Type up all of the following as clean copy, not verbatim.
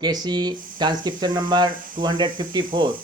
KC transcription number 254.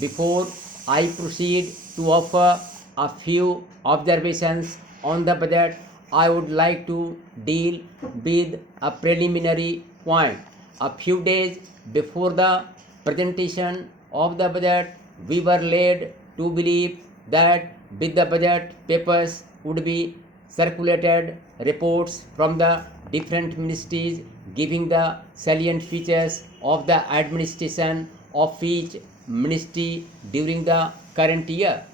Before I proceed to offer a few observations on the budget, I would like to deal with a preliminary point. A few days before the presentation of the budget, we were led to believe that with the budget papers would be circulated reports from the different ministries giving the salient features of the administration of each ministry during the current year.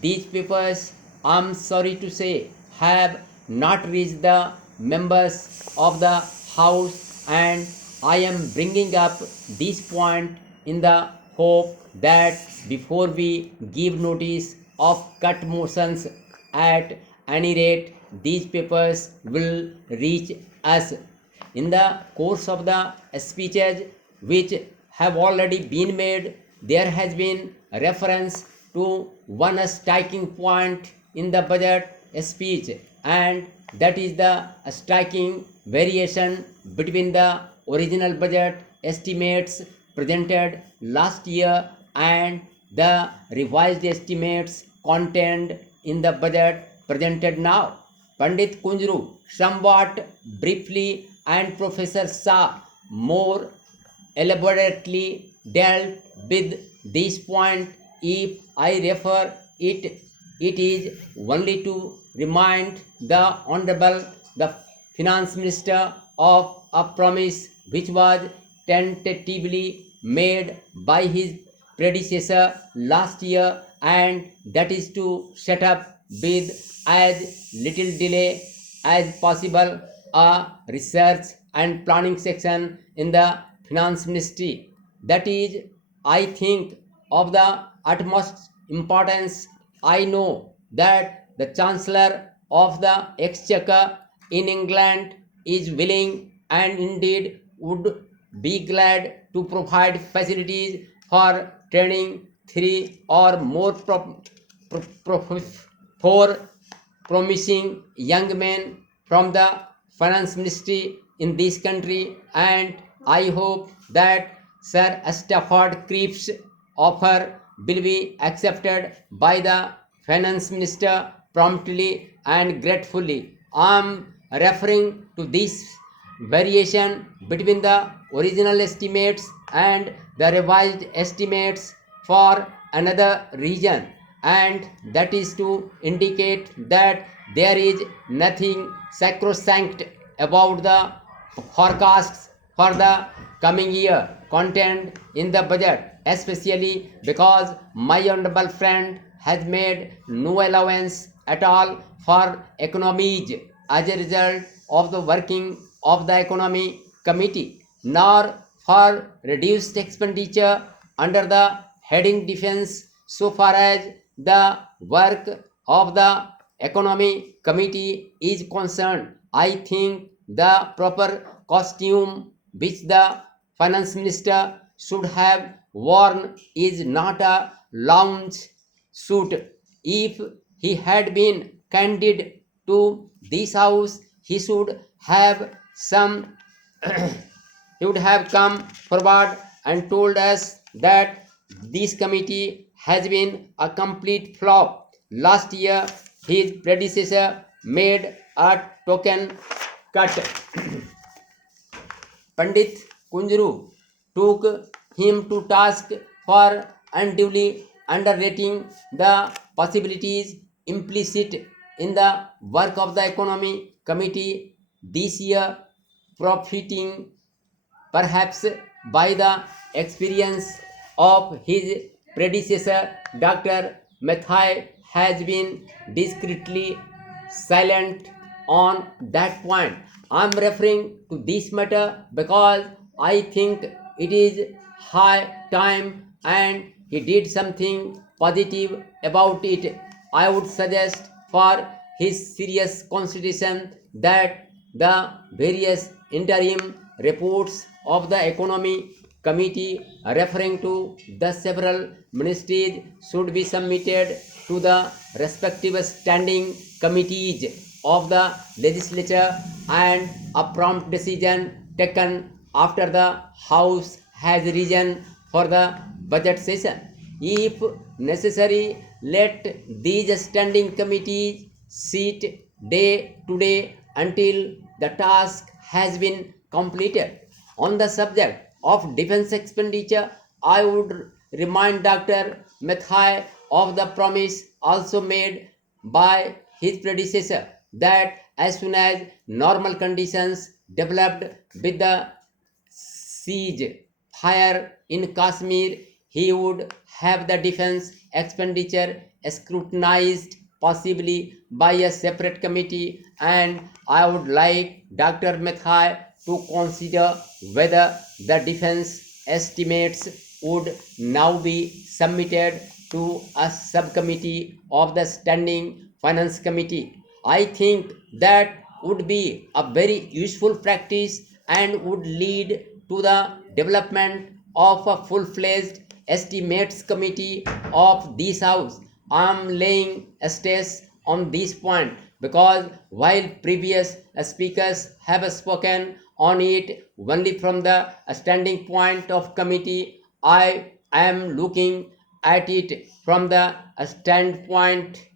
These papers, I'm sorry to say, have not reached the members of the House, and I am bringing up this point in the hope that before we give notice of cut motions, at any rate, these papers will reach us. In the course of the speeches which have already been made, there has been reference to one striking point in the budget speech, and that is the striking variation between the original budget estimates presented last year and the revised estimates contained in the budget presented now. Pandit Kunjru somewhat briefly and Professor Shah more elaborately dealt with this point. If I refer it, it is only to remind the Honorable the Finance Minister of a promise which was tentatively made by his predecessor last year, and that is to set up with as little delay as possible a research and planning section in the finance ministry. That is, I think, of the utmost importance. I know that the chancellor of the exchequer in England is willing and indeed would be glad to provide facilities for training three or more for promising young men from the finance ministry in this country, and I hope that Sir Stafford Cripps' offer will be accepted by the finance minister promptly and gratefully. I am referring to this variation between the original estimates and the revised estimates for another region, and that is to indicate that there is nothing sacrosanct about the forecasts for the coming year contained in the budget, especially because my honorable friend has made no allowance at all for economies as a result of the working of the economy committee, nor for reduced expenditure under the heading defense so far as the work of the economy committee is concerned. I think the proper costume which the finance minister should have worn is not a lounge suit. If he had been candid to this house, he should have some he would have come forward and told us that this committee has been a complete flop. Last year, his predecessor made a token cut. Pandit Kunjru took him to task for unduly underrating the possibilities implicit in the work of the economy committee this year, profiting perhaps by the experience of his predecessor. Dr. Mathai has been discreetly silent on that point. I am referring to this matter because I think it is high time and he did something positive about it. I would suggest for his serious consideration that the various interim reports of the economy committee referring to the several ministries should be submitted to the respective standing committees of the legislature and a prompt decision taken after the House has risen for the budget session. If necessary, let these standing committees sit day to day until the task has been completed. On the subject of defense expenditure, I would remind Dr. Methai of the promise also made by his predecessor that as soon as normal conditions developed with the siege fire in Kashmir, he would have the defense expenditure scrutinized possibly by a separate committee, and I would like Dr. Methai to consider whether the defense estimates would now be submitted to a subcommittee of the Standing Finance Committee. I think that would be a very useful practice and would lead to the development of a full-fledged estimates committee of this house. I am laying a stress on this point because while previous speakers have spoken on it only from the standing point of committee, I am looking at it from the standpoint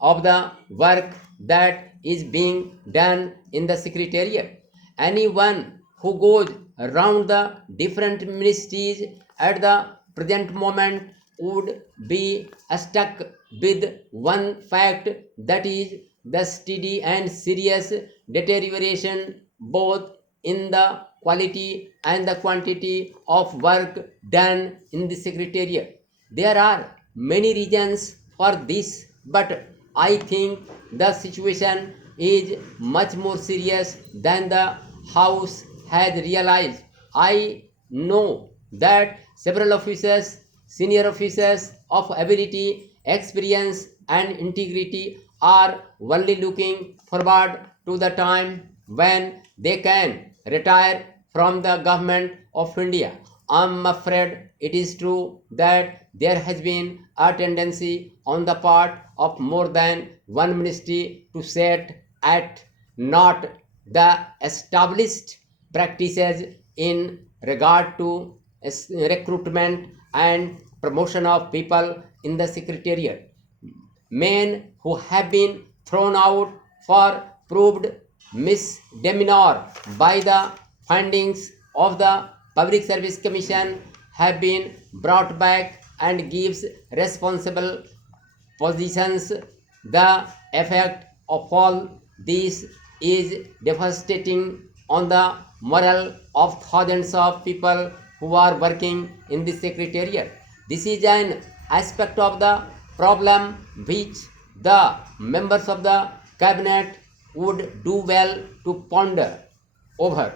of the work that is being done in the secretariat. Anyone who goes around the different ministries at the present moment would be stuck with one fact, that is the steady and serious deterioration both in the quality and the quantity of work done in the secretariat. There are many reasons for this, but I think the situation is much more serious than the House has realized. I know that several officers, senior officers of ability, experience, and integrity are only looking forward to the time when they can retire from the government of India. I'm afraid it is true that there has been a tendency on the part of more than one ministry to set at naught the established practices in regard to recruitment and promotion of people in the secretariat. Men who have been thrown out for proved misdemeanor by the findings of the Public Service Commission have been brought back and gives responsible positions. The effect of all this is devastating on the morale of thousands of people who are working in the secretariat. This is an aspect of the problem which the members of the cabinet would do well to ponder over.